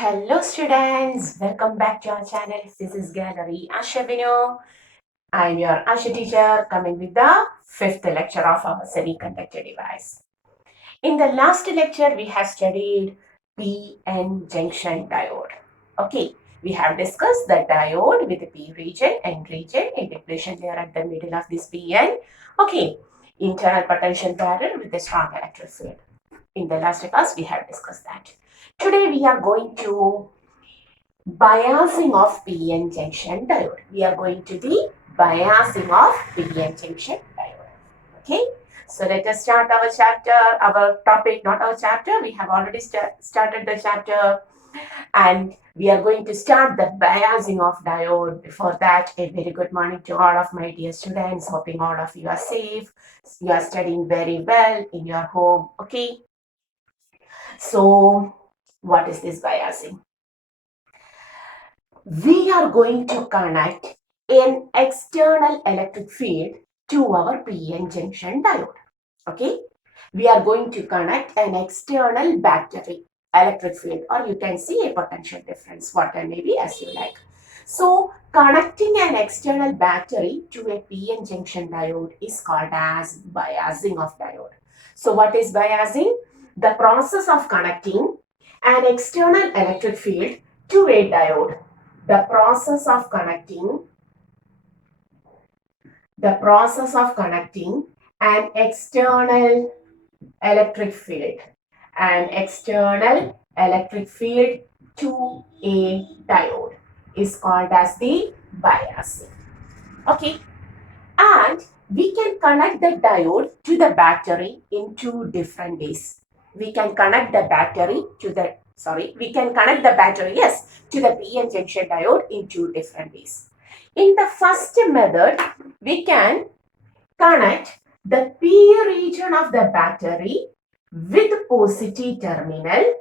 Hello students, welcome back to our channel. This is Gallery Asha Vino. I'm your Asha teacher coming with the fifth lecture of our semiconductor device. In the last lecture, we have studied PN junction diode. Okay, we have discussed the diode with the P region, N region, and depletion layer at the middle of this PN. Okay, internal potential barrier with a strong electric field. In the last class, we have discussed that. Today, we are going to biasing of PN junction diode. We are going to the biasing of PN junction diode. Okay. So let us start our chapter, our topic, not our chapter. We have already started the chapter and we are going to start the biasing of diode. Before that, a very good morning to all of my dear students. Hoping all of you are safe. You are studying very well in your home. Okay. So what is this biasing? We are going to connect an external electric field to our PN junction diode. Okay, we are going to connect an external battery electric field, or you can see a potential difference, whatever may be as you like. So, connecting an external battery to a PN junction diode is called as biasing of diode. So, what is biasing? The process of connecting an external electric field to a diode. The process of connecting an external electric field to a diode is called as the biasing. Okay, and we can connect the diode to the battery in two different ways. We can connect the battery to the PN junction diode in two different ways. In the first method, we can connect the P region of the battery with positive terminal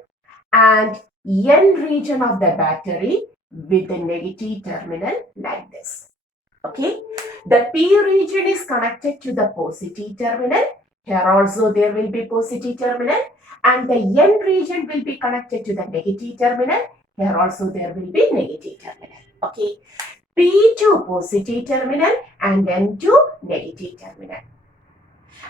and N region of the battery with the negative terminal like this. Okay, the P region is connected to the positive terminal. Here also there will be positive terminal, and the N region will be connected to the negative terminal. Here also there will be negative terminal. Okay, P to positive terminal and N to negative terminal.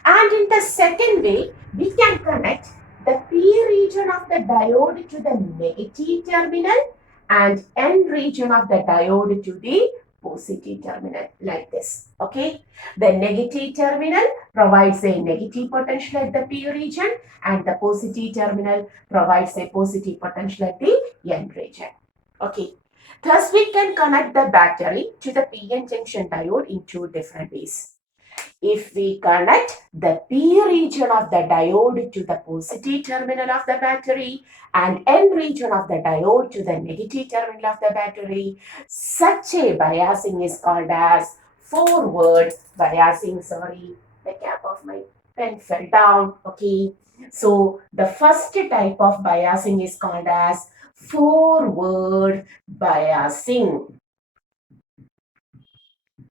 And in the second way, we can connect the P region of the diode to the negative terminal and N region of the diode to the positive terminal like this. Okay, the negative terminal provides a negative potential at the P region and the positive terminal provides a positive potential at the N region. Okay, thus we can connect the battery to the PN junction diode in two different ways. If we connect the P region of the diode to the positive terminal of the battery and N region of the diode to the negative terminal of the battery, such a biasing is called as forward biasing. Sorry, the cap of my pen fell down. Okay, so the first type of biasing is called as forward biasing.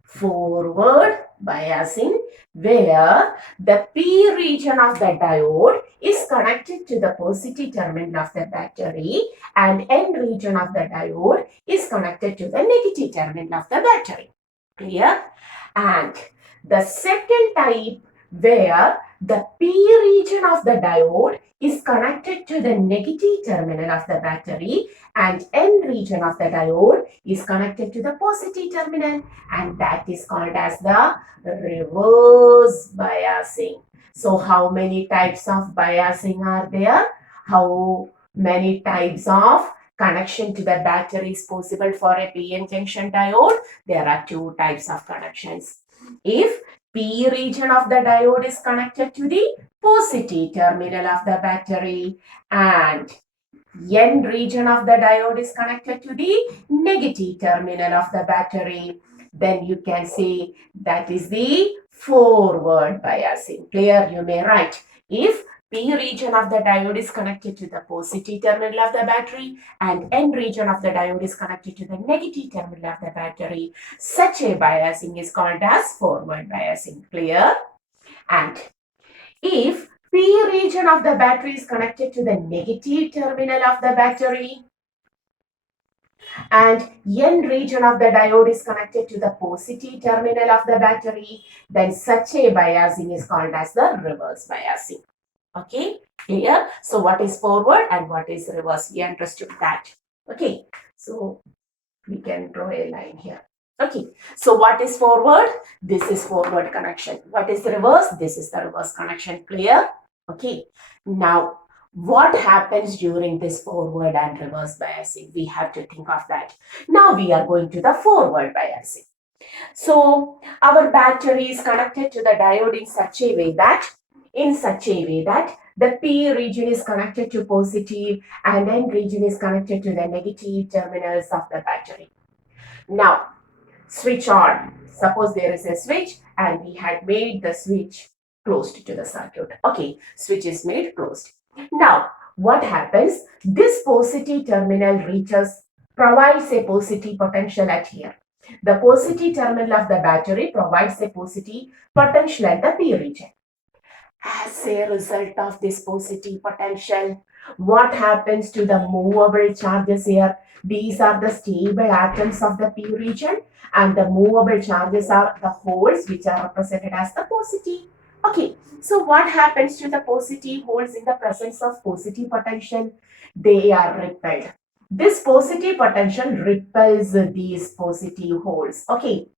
Forward biasing, where the P region of the diode is connected to the positive terminal of the battery and N region of the diode is connected to the negative terminal of the battery. Clear? And the second type, where the P region of the diode is connected to the negative terminal of the battery and N region of the diode is connected to the positive terminal, and that is called as the reverse biasing. So how many types of biasing are there? How many types of connection to the battery is possible for a PN junction diode? There are two types of connections. If P region of the diode is connected to the positive terminal of the battery and N region of the diode is connected to the negative terminal of the battery, then you can say that is the forward biasing. Clear? You may write, if P region of the diode is connected to the positive terminal of the battery and N region of the diode is connected to the negative terminal of the battery, such a biasing is called as forward biasing. Clear? And if P region of the battery is connected to the negative terminal of the battery and N region of the diode is connected to the positive terminal of the battery, then such a biasing is called as the reverse biasing. Okay, clear? So what is forward and what is reverse? We understood that. Okay, so we can draw a line here. Okay, so what is forward? This is forward connection. What is reverse? This is the reverse connection. Clear? Okay, now what happens during this forward and reverse biasing? We have to think of that. Now we are going to the forward biasing. So our battery is connected to the diode in such a way that the P region is connected to positive and N region is connected to the negative terminals of the battery. Now, switch on. Suppose there is a switch and we had made the switch closed to the circuit. Okay, switch is made closed. Now, what happens? This positive terminal provides a positive potential at here. The positive terminal of the battery provides a positive potential at the P region. As a result of this positive potential, what happens to the movable charges here? These are the stable atoms of the P region, and the movable charges are the holes which are represented as the positive. Okay, so what happens to the positive holes in the presence of positive potential? They are repelled. This positive potential repels these positive holes. Okay,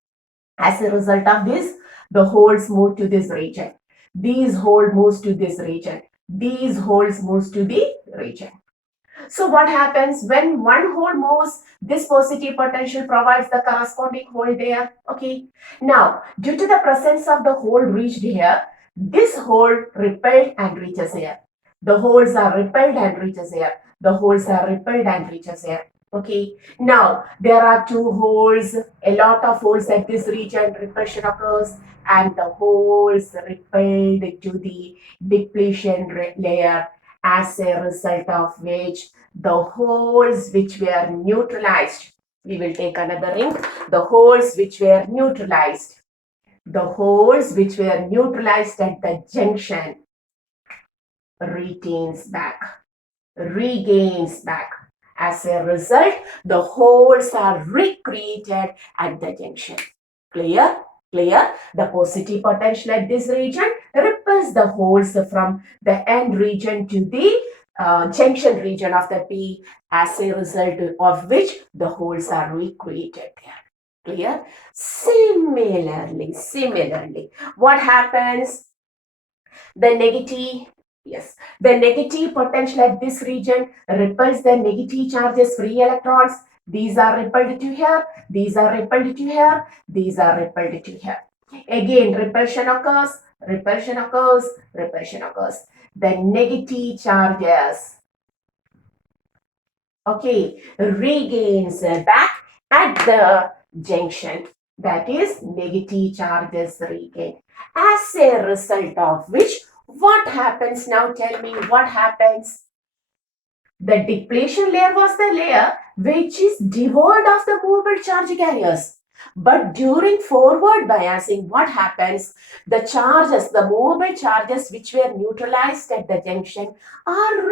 as a result of this, the holes move to this region. These holes moves to this region. These holes moves to the region. So what happens when one hole moves? This positive potential provides the corresponding hole there. Okay. Now, due to the presence of the hole reached here, this hole repelled and reaches here. The holes are repelled and reaches here. The holes are repelled and reaches here. Okay. Now, there are two holes, a lot of holes at this region, repulsion occurs, and the holes repelled to the depletion layer, as a result of which the holes which were neutralized, we will take another ring, the holes which were neutralized at the junction regains back. As a result, the holes are recreated at the junction. Clear? The positive potential at this region repels the holes from the N region to the junction region of the P, as a result of which the holes are recreated there. Clear? Similarly, what happens? The negative potential at this region repels the negative charges, free electrons. These are repelled to here, these are repelled to here, these are repelled to here. Again, repulsion occurs. The negative charges, okay, regains back at the junction. That is, negative charges regain. As a result of which, what happens now? Tell me what happens. The depletion layer was the layer which is devoid of the movable charge carriers. But during forward biasing, what happens? The charges, the movable charges which were neutralized at the junction are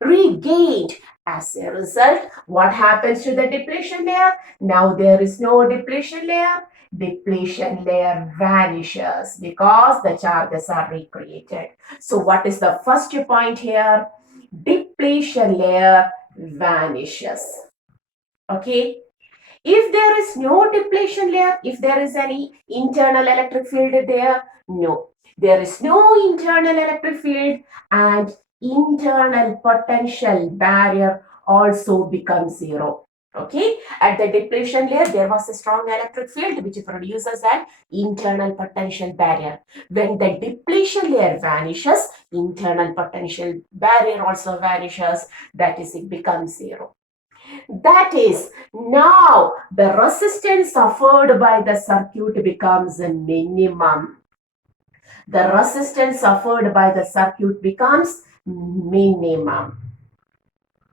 regained. As a result, what happens to the depletion layer? Now there is no depletion layer. Depletion layer vanishes because the charges are recreated. So what is the first point here? Depletion layer vanishes. Okay. If there is no depletion layer, if there is any internal electric field there, no. There is no internal electric field, and internal potential barrier also becomes zero. Okay, at the depletion layer, there was a strong electric field which produces an internal potential barrier. When the depletion layer vanishes, internal potential barrier also vanishes. That is, it becomes zero. That is, now the resistance offered by the circuit becomes a minimum. The resistance offered by the circuit becomes minimum.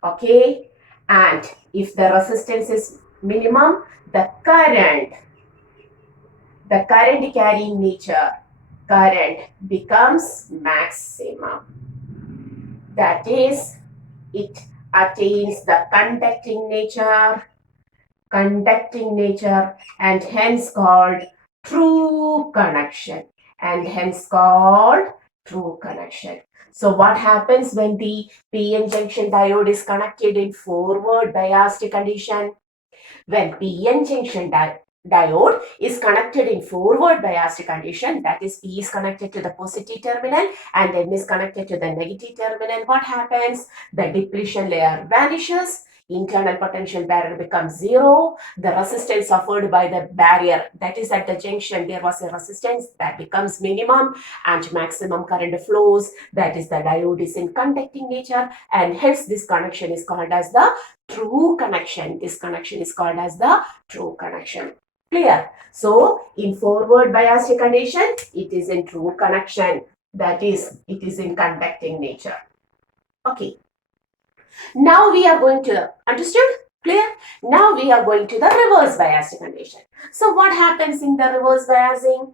Okay, and if the resistance is minimum, the current carrying nature, current becomes maximum. That is, it attains the conducting nature and hence called true connection and hence called true connection. So what happens when the PN junction diode is connected in forward biased condition? When PN junction diode is connected in forward biased condition, that is P is connected to the positive terminal and N is connected to the negative terminal, what happens? The depletion layer vanishes, internal potential barrier becomes zero, the resistance offered by the barrier, that is at the junction there was a resistance, that becomes minimum and maximum current flows, that is the diode is in conducting nature and hence this connection is called as the true connection. This connection is called as the true connection. Clear? So, in forward biased condition, it is in true connection. That is, it is in conducting nature. Okay. Now we are going to, understood? Clear? Now we are going to the reverse biased condition. So, what happens in the reverse biasing?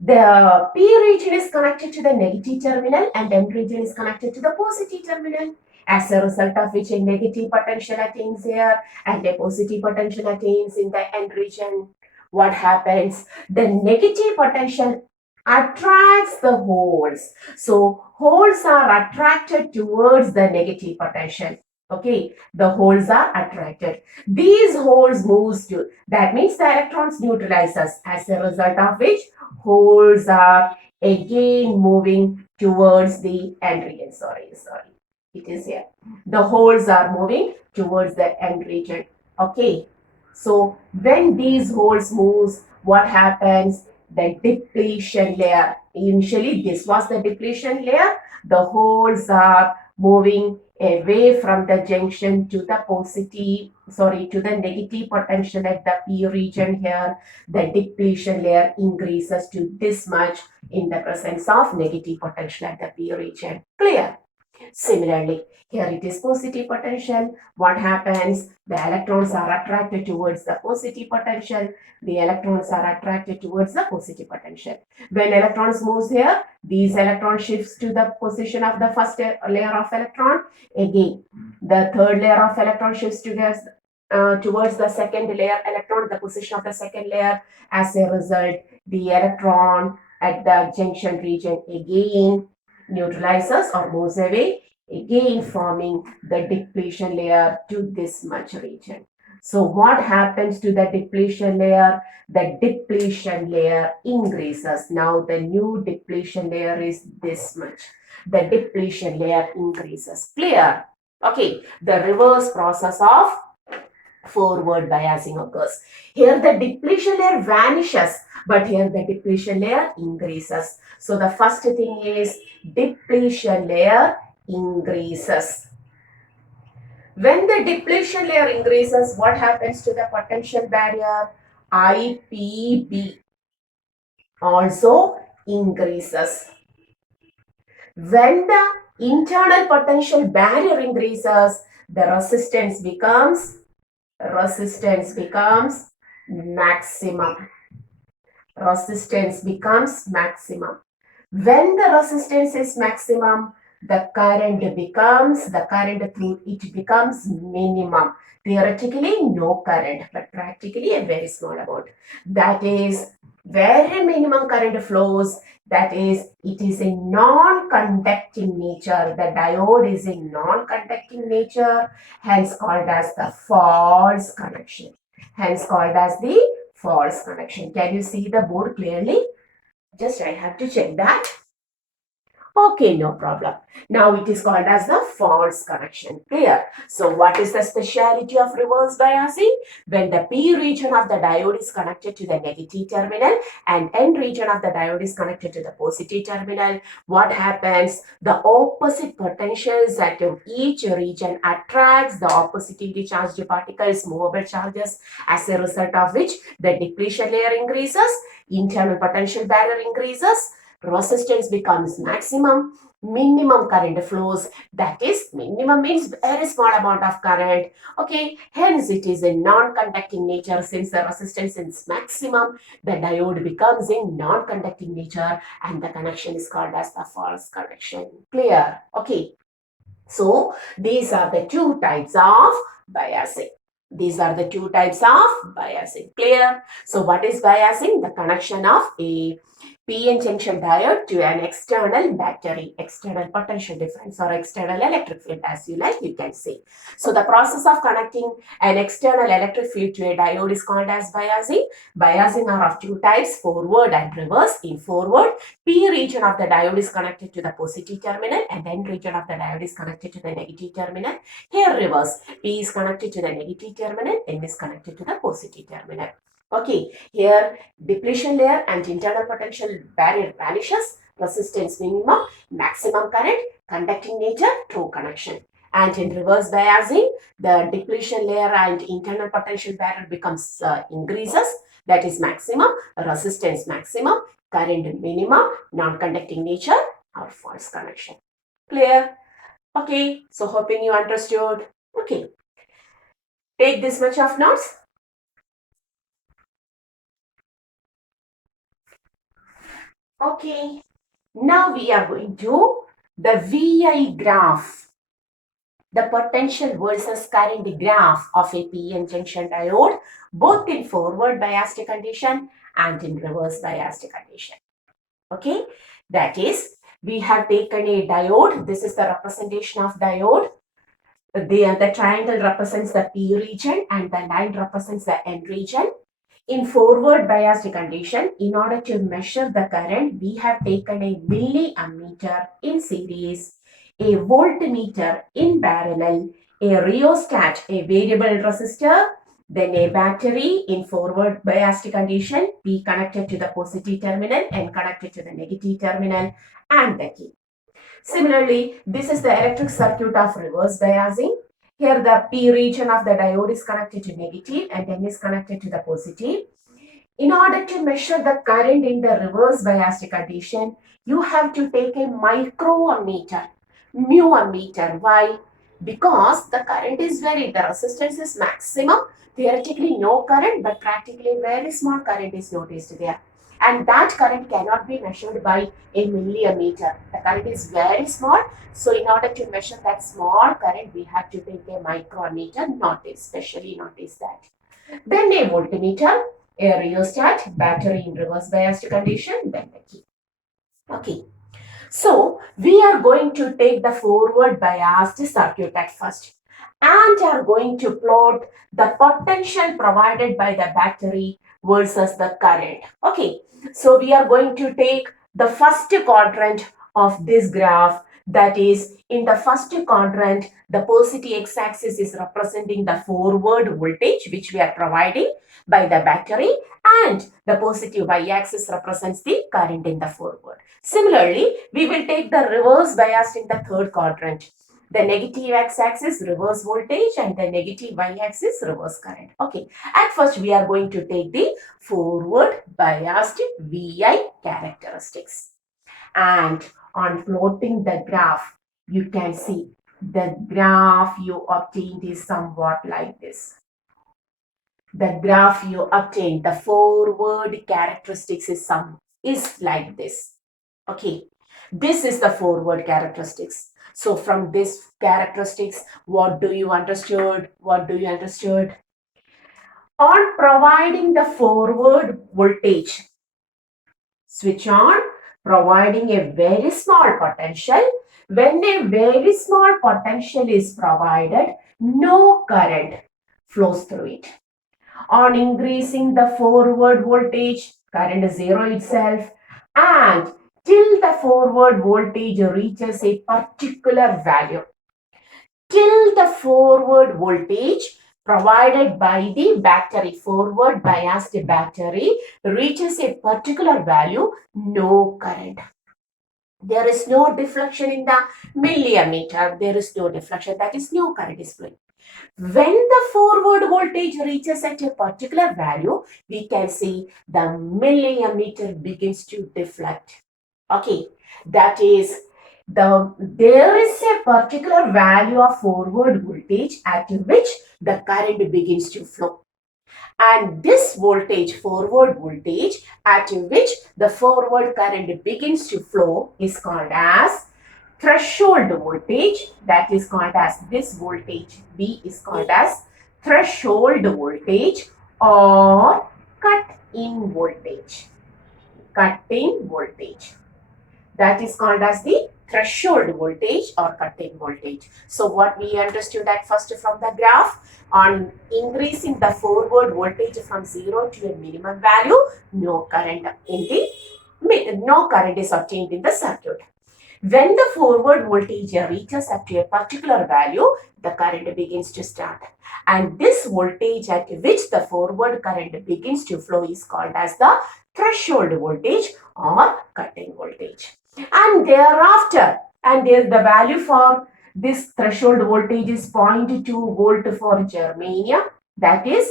The P region is connected to the negative terminal and N region is connected to the positive terminal. As a result of which a negative potential attains here and a positive potential attains in the N region. What happens? The negative potential attracts the holes. So holes are attracted towards the negative potential. Okay, the holes are attracted. These holes moves to, that means the electrons neutralizes, as a result of which holes are again moving towards the N region. Sorry. It is here. The holes are moving towards the N region. Okay. So when these holes moves, what happens? The depletion layer. Initially, this was the depletion layer. The holes are moving away from the junction to the to the negative potential at the P region here. The depletion layer increases to this much in the presence of negative potential at the P region. Clear? Similarly, here it is positive potential. What happens? The electrons are attracted towards the positive potential. The electrons are attracted towards the positive potential. When electrons moves here, these electron shifts to the position of the first layer of electron. Again, the third layer of electron shifts towards the second layer electron, the position of the second layer. As a result, the electron at the junction region again neutralizes or moves away, again forming the depletion layer to this much region. So what happens to the depletion layer? The depletion layer increases. Now the new depletion layer is this much. The depletion layer increases. Clear? Okay, the reverse process of forward biasing occurs. Here the depletion layer vanishes, but here the depletion layer increases. So the first thing is depletion layer increases. When the depletion layer increases, what happens to the potential barrier? IPB also increases. When the internal potential barrier increases, the resistance becomes maximum. Resistance becomes maximum. When the resistance is maximum, the current through it becomes minimum. Theoretically, no current, but practically a very small amount. That is, very minimum current flows. That is, it is a non-conducting nature. The diode is a non-conducting nature, hence called as the false connection. Hence called as the false connection. Can you see the board clearly? Just I have to check that. Okay, no problem. Now it is called as the false connection. Clear? So what is the speciality of reverse biasing? When the P region of the diode is connected to the negative terminal and N region of the diode is connected to the positive terminal, what happens? The opposite potentials at each region attracts the oppositely charged particles, movable charges, as a result of which the depletion layer increases, internal potential barrier increases, resistance becomes maximum, minimum current flows. That is, minimum means very small amount of current. Okay, hence it is a non-conducting nature. Since the resistance is maximum, the diode becomes a non-conducting nature and the connection is called as the false connection. Clear? Okay. So these are the two types of biasing. These are the two types of biasing. Clear? So what is biasing? The connection of a PN junction diode to an external battery, external potential difference or external electric field, as you like, you can say. So the process of connecting an external electric field to a diode is called as biasing. Biasing are of two types, forward and reverse. In forward, P region of the diode is connected to the positive terminal and N region of the diode is connected to the negative terminal. Here reverse, P is connected to the negative terminal, N is connected to the positive terminal. Okay, here depletion layer and internal potential barrier vanishes, resistance minimum, maximum current, conducting nature, true connection. And in reverse biasing, the depletion layer and internal potential barrier becomes increases, that is maximum, resistance maximum, current minimum, non-conducting nature or false connection. Clear? Okay, so hoping you understood. Okay, take this much of notes. Okay, now we are going to the VI graph, the potential versus current graph of a PN junction diode, both in forward biased condition and in reverse biased condition. Okay, that is, we have taken a diode. This is the representation of diode. The triangle represents the P region and the line represents the N region. In forward biased condition, in order to measure the current, we have taken a milliammeter in series, a voltmeter in parallel, a rheostat, a variable resistor, then a battery in forward biased condition, P connected to the positive terminal and connected to the negative terminal, and the key. Similarly, this is the electric circuit of reverse biasing. Here the P region of the diode is connected to negative and N is connected to the positive. In order to measure the current in the reverse biased condition, you have to take a microammeter, mu ammeter. Why? Because the current is the resistance is maximum. Theoretically no current, but practically very small current is noticed there. And that current cannot be measured by a milliammeter. The current is very small. So in order to measure that small current, we have to take a microammeter, especially notice that. Then a voltmeter, a rheostat, battery in reverse biased condition, then the key. Okay. So we are going to take the forward biased circuit at first and are going to plot the potential provided by the battery versus the current. Okay, so we are going to take the first quadrant of this graph. That is, in the first quadrant, the positive x-axis is representing the forward voltage which we are providing by the battery, and the positive y-axis represents the current in the forward. Similarly, we will take the reverse bias in the third quadrant. The negative x-axis reverse voltage and the negative y-axis reverse current. Okay, at first we are going to take the forward biased VI characteristics. And on plotting the graph, you can see the graph you obtained is somewhat like this. The graph you obtained, the forward characteristics is like this. Okay, this is the forward characteristics. So from this characteristics, what do you understood? What do you understood? On providing the forward voltage, switch on, providing a very small potential. When a very small potential is provided, no current flows through it. On increasing the forward voltage, current is zero itself, and till the forward voltage reaches a particular value. Till the forward voltage provided by the battery, forward biased battery, reaches a particular value, no current. There is no deflection in the milliammeter. There is no deflection, that is no current is flowing. When the forward voltage reaches at a particular value, we can see the milliammeter begins to deflect. Okay, that is, there is a particular value of forward voltage at which the current begins to flow. And this voltage, forward voltage, at which the forward current begins to flow is called as threshold voltage, that is called as this voltage V is called as threshold voltage or cut-in voltage. Cut-in voltage. That is called as the threshold voltage or cut-in voltage. So what we understood at first from the graph, on increasing the forward voltage from 0 to a minimum value, no current is obtained in the circuit. When the forward voltage reaches up to a particular value, the current begins to start. And this voltage at which the forward current begins to flow is called as the threshold voltage or cut-in voltage. And thereafter, the value for this threshold voltage is 0.2 volt for germanium, that is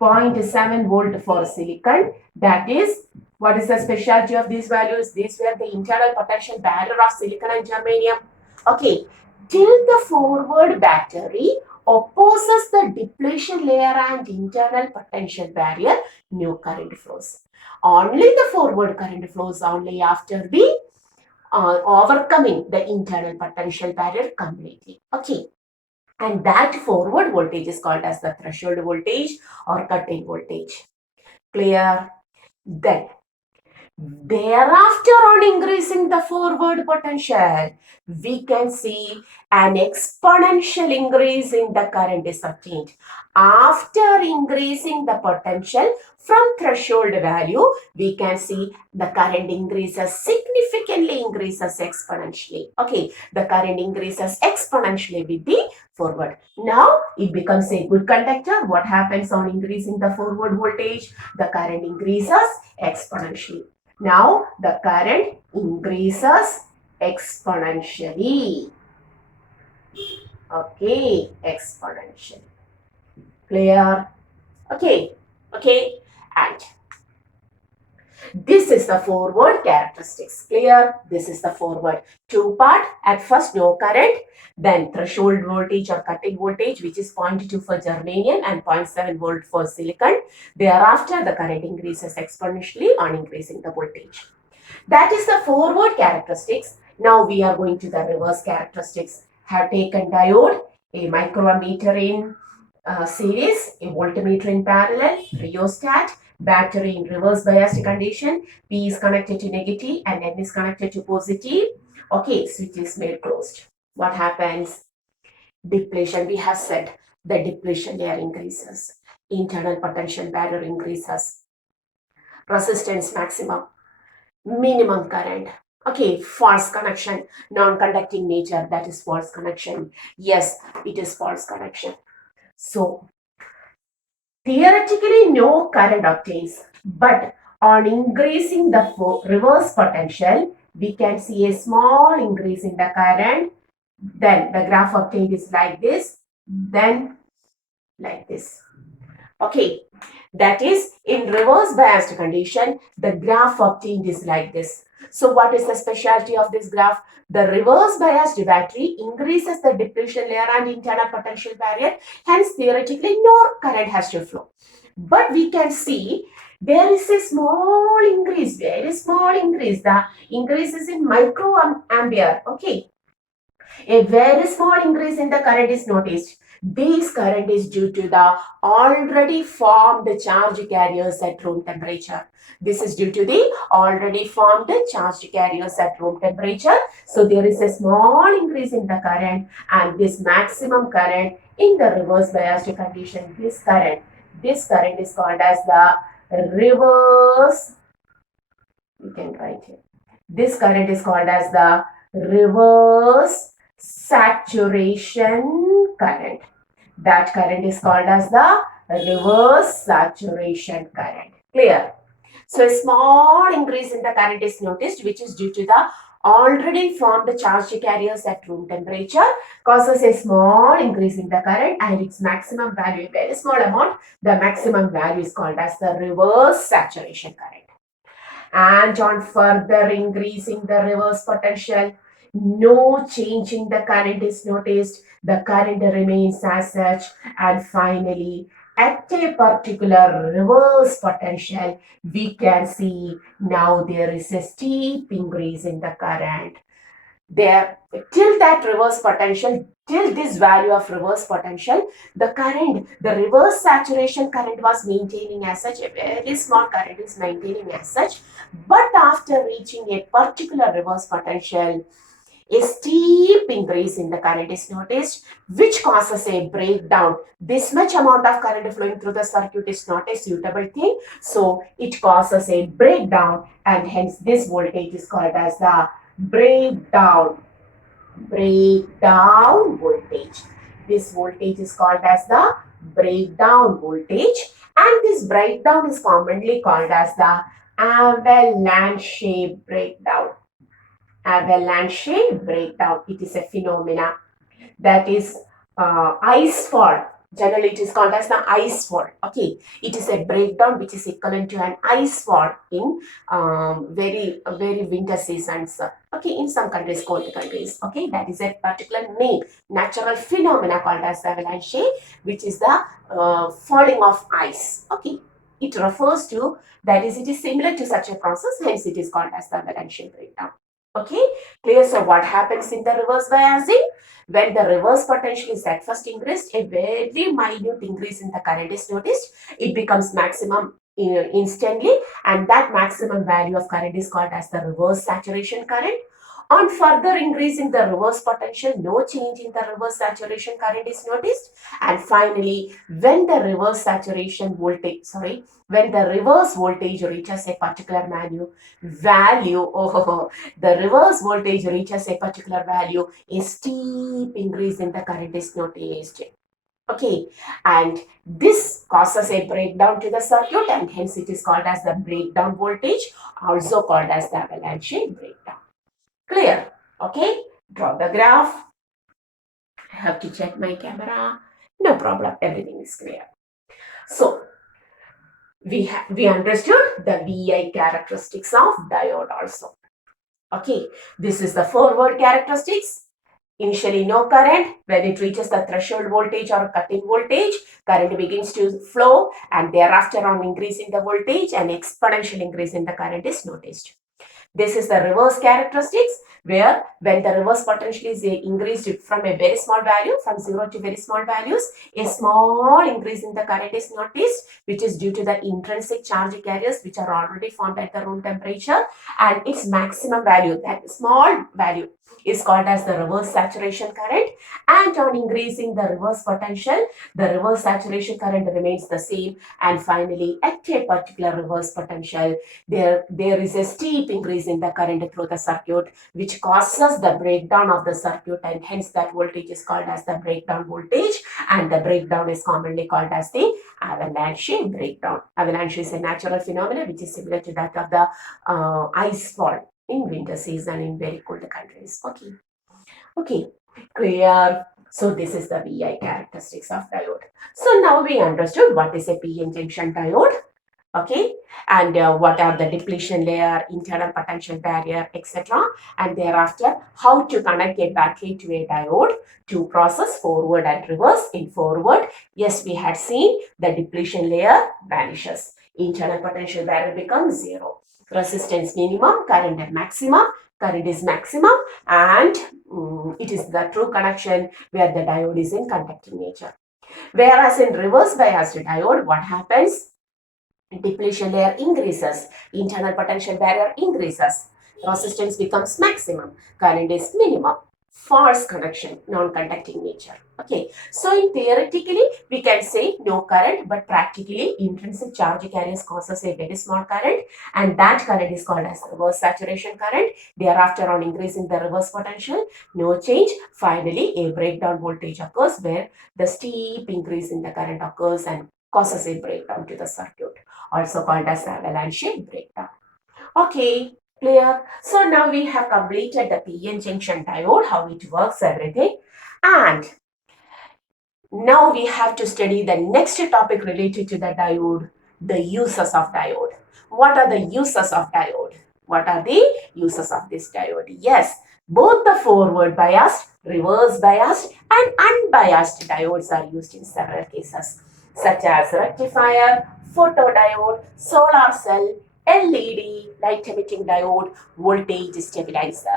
0.7 volt for silicon, that is, what is the specialty of these values? These were the internal potential barrier of silicon and germanium. Okay, till the forward battery opposes the depletion layer and internal potential barrier, no current flows. Only the forward current flows only after the overcoming the internal potential barrier completely. Okay. And that forward voltage is called as the threshold voltage or cut-in voltage. Clear? Then, thereafter, on increasing the forward potential, we can see an exponential increase in the current is obtained. After increasing the potential from threshold value, we can see the current significantly increases exponentially. Okay, the current increases exponentially with the forward. Now, it becomes a good conductor. What happens on increasing the forward voltage? The current increases exponentially. Now, the current increases exponentially. Okay, exponentially. Clear? Okay, and this is the forward characteristics. Clear? This is the forward. Two part, at first no current, then threshold voltage or cut-in voltage, which is 0.2 for germanium and 0.7 volt for silicon. Thereafter, the current increases exponentially on increasing the voltage. That is the forward characteristics. Now we are going to the reverse characteristics. Have taken diode, a microammeter in series, a voltmeter in parallel, rheostat, battery in reverse biased condition, P is connected to negative and N is connected to positive. Okay, switch is made closed. What happens? Depletion. We have said the depletion layer increases, internal potential barrier increases, resistance maximum, minimum current. Okay, false connection, non-conducting nature, that is false connection. Yes, it is false connection. So, theoretically, no current obtains, but on increasing the reverse potential, we can see a small increase in the current. Then the graph obtained is like this, then like this. Okay, that is in reverse biased condition, the graph obtained is like this. So what is the specialty of this graph? The reverse biased battery increases the depletion layer and internal potential barrier. Hence, theoretically, no current has to flow. But we can see there is a small increase, very small increase. The increase is in microampere. Okay. A very small increase in the current is noticed. This current is due to the already formed charge carriers at room temperature. This is due to the already formed charge carriers at room temperature. So there is a small increase in the current, and this maximum current in the reverse biased condition, this current is called as the reverse. You can write here. This current is called as the reverse saturation current. That current is called as the reverse saturation current. Clear? So a small increase in the current is noticed, which is due to the already formed charged carriers at room temperature, causes a small increase in the current, and its maximum value, a very small amount, the maximum value is called as the reverse saturation current. And on further increasing the reverse potential, no change in the current is noticed. The current remains as such, and finally, at a particular reverse potential, we can see now there is a steep increase in the current. there till that reverse potential, till this value of reverse potential, the current, the reverse saturation current was maintaining as such, a very small current is maintaining as such. But after reaching a particular reverse potential, a steep increase in the current is noticed, which causes a breakdown. This much amount of current flowing through the circuit is not a suitable thing, so it causes a breakdown, and hence this voltage is called as the breakdown voltage. This voltage is called as the breakdown voltage, and this breakdown is commonly called as the avalanche breakdown. Avalanche breakdown. It is a phenomena that is ice fall. Generally, it is called as the ice fall. Okay, it is a breakdown which is equivalent to an ice fall in very winter seasons. Okay, in some countries, cold countries. Okay, that is a particular name, natural phenomena called as the avalanche, which is the falling of ice. Okay, it refers to, that is, it is similar to such a process. Hence, it is called as the avalanche breakdown. Okay, clear? So, what happens in the reverse biasing? When the reverse potential is at first increased, a very minute increase in the current is noticed. It becomes maximum instantly, and that maximum value of current is called as the reverse saturation current. On further increasing the reverse potential, no change in the reverse saturation current is noticed. And finally, when the reverse saturation voltage, when the reverse voltage reaches a particular value, the reverse voltage reaches a particular value, a steep increase in the current is noticed. Okay, and this causes a breakdown to the circuit, and hence it is called as the breakdown voltage, also called as the avalanche breakdown. Clear? Okay, draw the graph. I have to check my camera. No problem, everything is clear. So, we understood the VI characteristics of diode also. Okay, this is the forward characteristics. Initially no current. When it reaches the threshold voltage or cutting voltage, current begins to flow, and thereafter on increasing the voltage, an exponential increase in the current is noticed. This is the reverse characteristics, where when the reverse potential is increased from a very small value, from 0 to very small values, a small increase in the current is noticed, which is due to the intrinsic charge carriers which are already formed at the room temperature, and its maximum value, that small value, is called as the reverse saturation current. And on increasing the reverse potential, the reverse saturation current remains the same, and finally at a particular reverse potential, there is a steep increase in the current through the circuit, which causes the breakdown of the circuit, and hence that voltage is called as the breakdown voltage, and the breakdown is commonly called as the avalanche breakdown. Avalanche is a natural phenomenon which is similar to that of the ice fall in winter season in very cold countries. Okay, clear. So this is the VI characteristics of diode. So now we understood what is a PN junction diode. Okay, and what are the depletion layer, internal potential barrier, etc. And thereafter, how to connect a battery to a diode to process forward and reverse. In forward, yes, we had seen the depletion layer vanishes, internal potential barrier becomes zero, resistance minimum, current at maximum, current is maximum, and it is the true connection where the diode is in conducting nature. Whereas in reverse biased diode, what happens? Depletion layer increases, internal potential barrier increases, resistance becomes maximum, current is minimum, false connection, non-conducting nature. Okay, so in theoretically we can say no current, but practically intrinsic charge carriers causes a very small current, and that current is called as reverse saturation current. Thereafter, on increasing the reverse potential, no change. Finally, a breakdown voltage occurs where the steep increase in the current occurs and causes a breakdown to the circuit, also called as avalanche breakdown. Okay, clear? So now we have completed the PN junction diode, how it works, everything. And now we have to study the next topic related to the diode, the uses of diode. What are the uses of diode? What are the uses of this diode? Yes, both the forward biased, reverse biased, and unbiased diodes are used in several cases, such as rectifier, photodiode, solar cell, LED, light emitting diode, voltage stabilizer.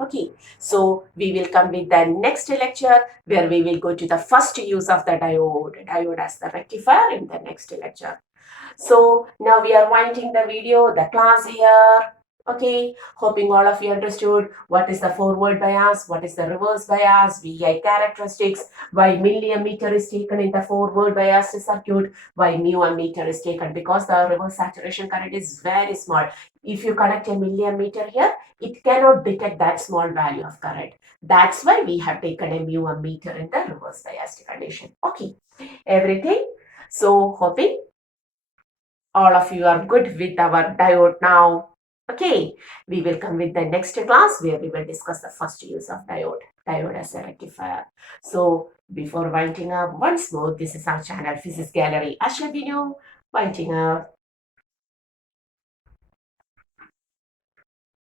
Okay, so we will come with the next lecture where we will go to the first use of the diode as the rectifier in the next lecture. So now we are winding the video, the class here. Okay, hoping all of you understood what is the forward bias, what is the reverse bias, VI characteristics, why milliammeter is taken in the forward bias circuit, why mu ammeter is taken because the reverse saturation current is very small. If you connect a milliammeter here, it cannot detect that small value of current. That's why we have taken a mu ammeter in the reverse biased condition. Okay, everything. So hoping all of you are good with our diode now. Okay, we will come with the next class where we will discuss the first use of diode as a rectifier. So before winding up once more, this is our channel Physics Gallery. Asha Binu, winding up.